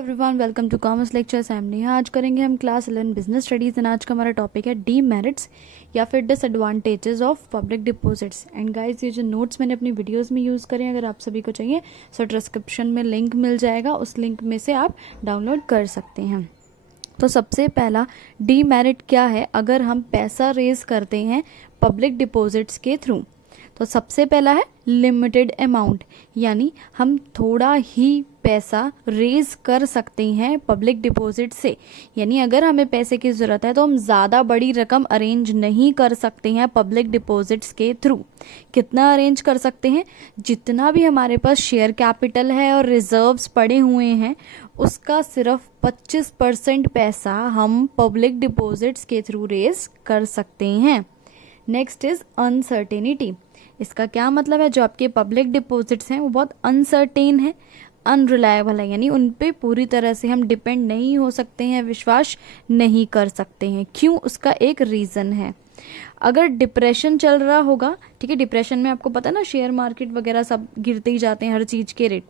Everyone, welcome to commerce lectures. I am Neha. आज करेंगे हम क्लास 11 बिजनेस स्टडीज़ एंड आज का हमारा टॉपिक है डीमेरिट्स या फिर disadvantages of public deposits. And guys, ये जो नोट्स मैंने अपनी वीडियोस में यूज़ करे हैं, अगर आप सभी को चाहिए सो डिस्क्रिप्शन में लिंक मिल जाएगा, उस लिंक में से आप डाउनलोड कर सकते हैं। तो सबसे पहला डीमेरिट क्या है अगर हम पैसा रेज करते हैं पब्लिक डिपॉजिट्स के थ्रू। तो सबसे पहला है लिमिटेड अमाउंट, यानी हम थोड़ा ही पैसा रेज कर सकते हैं पब्लिक डिपॉजिट से। यानी अगर हमें पैसे की ज़रूरत है तो हम ज़्यादा बड़ी रकम अरेंज नहीं कर सकते हैं पब्लिक डिपॉजिट्स के थ्रू। कितना अरेंज कर सकते हैं? जितना भी हमारे पास शेयर कैपिटल है और रिजर्व्स पड़े हुए हैं उसका सिर्फ 25% पैसा हम पब्लिक डिपॉजिट्स के थ्रू रेज कर सकते हैं। Next is uncertainty. इसका क्या मतलब है? जो आपके पब्लिक डिपॉजिट्स हैं वो बहुत अनसर्टेन है, अनरिलायबल है, यानी उन पे पूरी तरह से हम डिपेंड नहीं हो सकते हैं, विश्वास नहीं कर सकते हैं। क्यों? उसका एक रीज़न है। अगर डिप्रेशन चल रहा होगा, ठीक है, डिप्रेशन में आपको पता है ना, शेयर मार्केट वगैरह सब गिरते ही जाते हैं, हर चीज़ के रेट।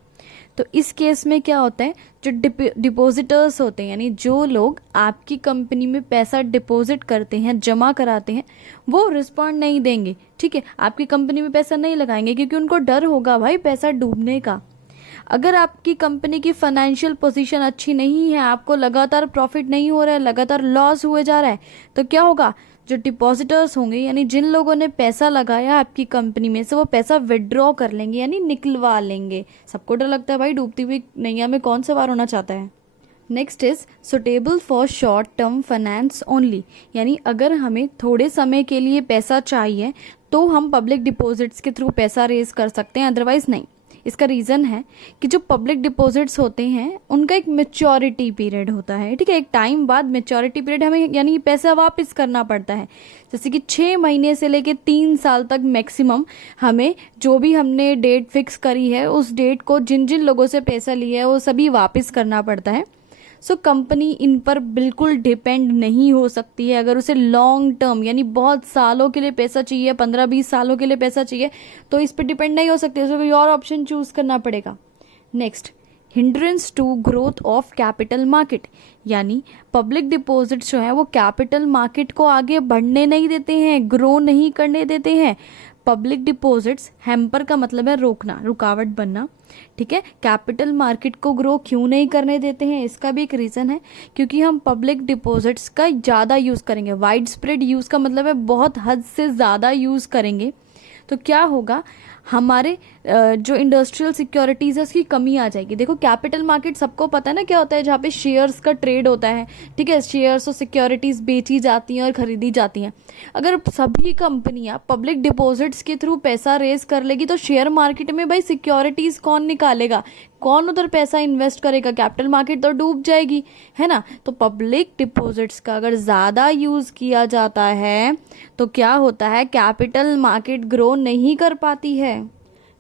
तो इस केस में क्या होता है, जो डिपॉजिटर्स होते हैं, यानी जो लोग आपकी कंपनी में पैसा डिपॉजिट करते हैं, जमा कराते हैं, वो रिस्पॉन्ड नहीं देंगे, ठीक है, आपकी कंपनी में पैसा नहीं लगाएंगे क्योंकि उनको डर होगा भाई पैसा डूबने का। अगर आपकी कंपनी की फाइनेंशियल पोजीशन अच्छी नहीं है, आपको लगातार प्रॉफिट नहीं हो रहा है, लगातार लॉस हुए जा रहा है, तो क्या होगा? जो डिपॉजिटर्स होंगे, यानी जिन लोगों ने पैसा लगाया आपकी कंपनी में से, वो पैसा विड्रॉ कर लेंगे, यानी निकलवा लेंगे। सबको डर लगता है भाई, डूबती हुई नैया में कौन सवार होना चाहता है। Next is suitable for short term finance only, यानी अगर हमें थोड़े समय के लिए पैसा चाहिए तो हम पब्लिक डिपॉजिट्स के थ्रू पैसा रेज कर सकते हैं, अदरवाइज नहीं। इसका रीज़न है कि जो पब्लिक डिपॉजिट्स होते हैं उनका एक मेच्योरिटी पीरियड होता है, ठीक है, एक टाइम बाद मेच्योरिटी पीरियड हमें यानी पैसा वापस करना पड़ता है। जैसे कि 6 महीने से लेके 3 साल तक मैक्सिमम हमें जो भी हमने डेट फिक्स करी है उस डेट को जिन जिन लोगों से पैसा लिया है वो सभी वापस करना पड़ता है। सो कंपनी इन पर बिल्कुल डिपेंड नहीं हो सकती है। अगर उसे लॉन्ग टर्म यानी बहुत सालों के लिए पैसा चाहिए, 15-20 सालों के लिए पैसा चाहिए, तो इस पर डिपेंड नहीं हो सकती, उसे कोई और ऑप्शन चूज करना पड़ेगा। Next, hindrance to growth of capital market, यानी पब्लिक डिपॉजिट्स जो है वो कैपिटल मार्केट को आगे बढ़ने नहीं देते हैं, ग्रो नहीं करने देते हैं। पब्लिक डिपॉजिट्स, हैम्पर का मतलब है रोकना, रुकावट बनना, ठीक है। कैपिटल मार्केट को ग्रो क्यों नहीं करने देते हैं? इसका भी एक रीज़न है, क्योंकि हम पब्लिक डिपॉजिट्स का ज़्यादा यूज़ करेंगे। वाइड स्प्रेड यूज़ का मतलब है बहुत हद से ज़्यादा यूज़ करेंगे तो क्या होगा, हमारे जो इंडस्ट्रियल सिक्योरिटीज़ है उसकी कमी आ जाएगी। देखो, कैपिटल मार्केट सबको पता है ना क्या होता है, जहाँ पे शेयर्स का ट्रेड होता है, ठीक है, शेयर्स और सिक्योरिटीज़ बेची जाती हैं और खरीदी जाती हैं। अगर सभी कंपनियां पब्लिक डिपॉजिट्स के थ्रू पैसा रेज कर लेगी तो शेयर मार्केट में भाई सिक्योरिटीज़ कौन निकालेगा, कौन उधर पैसा इन्वेस्ट करेगा? कैपिटल मार्केट तो डूब जाएगी, है ना। तो पब्लिक डिपॉजिट्स का अगर ज़्यादा यूज़ किया जाता है तो क्या होता है, कैपिटल मार्केट ग्रो नहीं कर पाती है।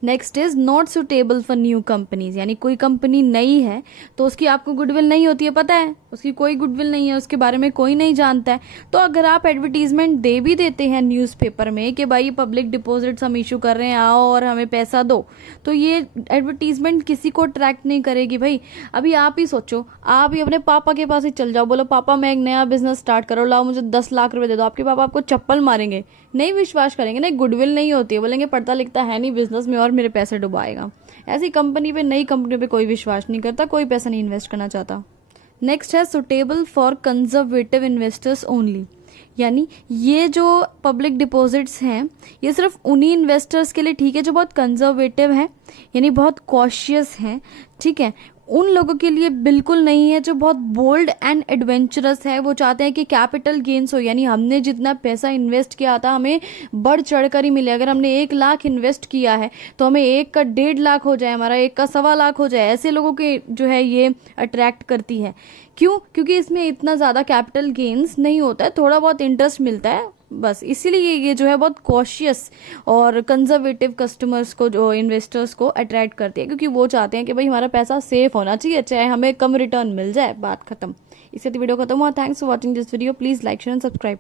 Next is not suitable for new companies, यानी कोई कंपनी नई है तो उसकी आपको गुडविल नहीं होती है, पता है, उसकी कोई गुडविल नहीं है, उसके बारे में कोई नहीं जानता है। तो अगर आप एडवर्टीजमेंट दे भी देते हैं न्यूज़पेपर में कि भाई पब्लिक डिपॉजिट्स हम इशू कर रहे हैं, आओ और हमें पैसा दो, तो ये एडवर्टीजमेंट किसी को अट्रैक्ट नहीं करेगी भाई। अभी आप ही सोचो, आप ही अपने पापा के पास ही चल जाओ, बोलो पापा मैं एक नया बिजनेस स्टार्ट करो, लाओ मुझे 10 लाख रुपए दे दो, आपके पापा आपको चप्पल मारेंगे, नहीं विश्वास करेंगे, नहीं, गुडविल नहीं होती है, बोलेंगे पढ़ता लिखता है नहीं बिजनेस में और मेरे पैसे डुबाएगा। ऐसी कंपनी पे, नई कंपनियों पे कोई विश्वास नहीं करता, कोई पैसा नहीं इन्वेस्ट करना चाहता। नेक्स्ट है suitable for conservative investors only, यानी ये जो पब्लिक डिपॉजिट्स हैं ये सिर्फ उन्हीं इन्वेस्टर्स के लिए ठीक है जो बहुत कंजर्वेटिव हैं, यानी बहुत कॉशियस हैं, ठीक है। उन लोगों के लिए बिल्कुल नहीं है जो बहुत बोल्ड एंड एडवेंचरस है। वो चाहते हैं कि कैपिटल गेन्स हो, यानी हमने जितना पैसा इन्वेस्ट किया था हमें बढ़ चढ़ कर ही मिले। अगर हमने 1 लाख इन्वेस्ट किया है तो हमें 1 का 1.5 लाख हो जाए, हमारा 1 का 1.25 लाख हो जाए। ऐसे लोगों के जो है ये अट्रैक्ट करती है। क्यों? क्योंकि इसमें इतना ज़्यादा कैपिटल गेन्स नहीं होता है, थोड़ा बहुत इंटरेस्ट मिलता है बस, इसीलिए ये जो है बहुत कॉशियस और कंजर्वेटिव कस्टमर्स को, जो इन्वेस्टर्स को अट्रैक्ट करती है, क्योंकि वो चाहते हैं कि भाई हमारा पैसा सेफ होना चाहिए, चाहे हमें कम रिटर्न मिल जाए, बात खत्म। इससे वीडियो खत्म हुआ। Thanks for watching this video, please like share and subscribe.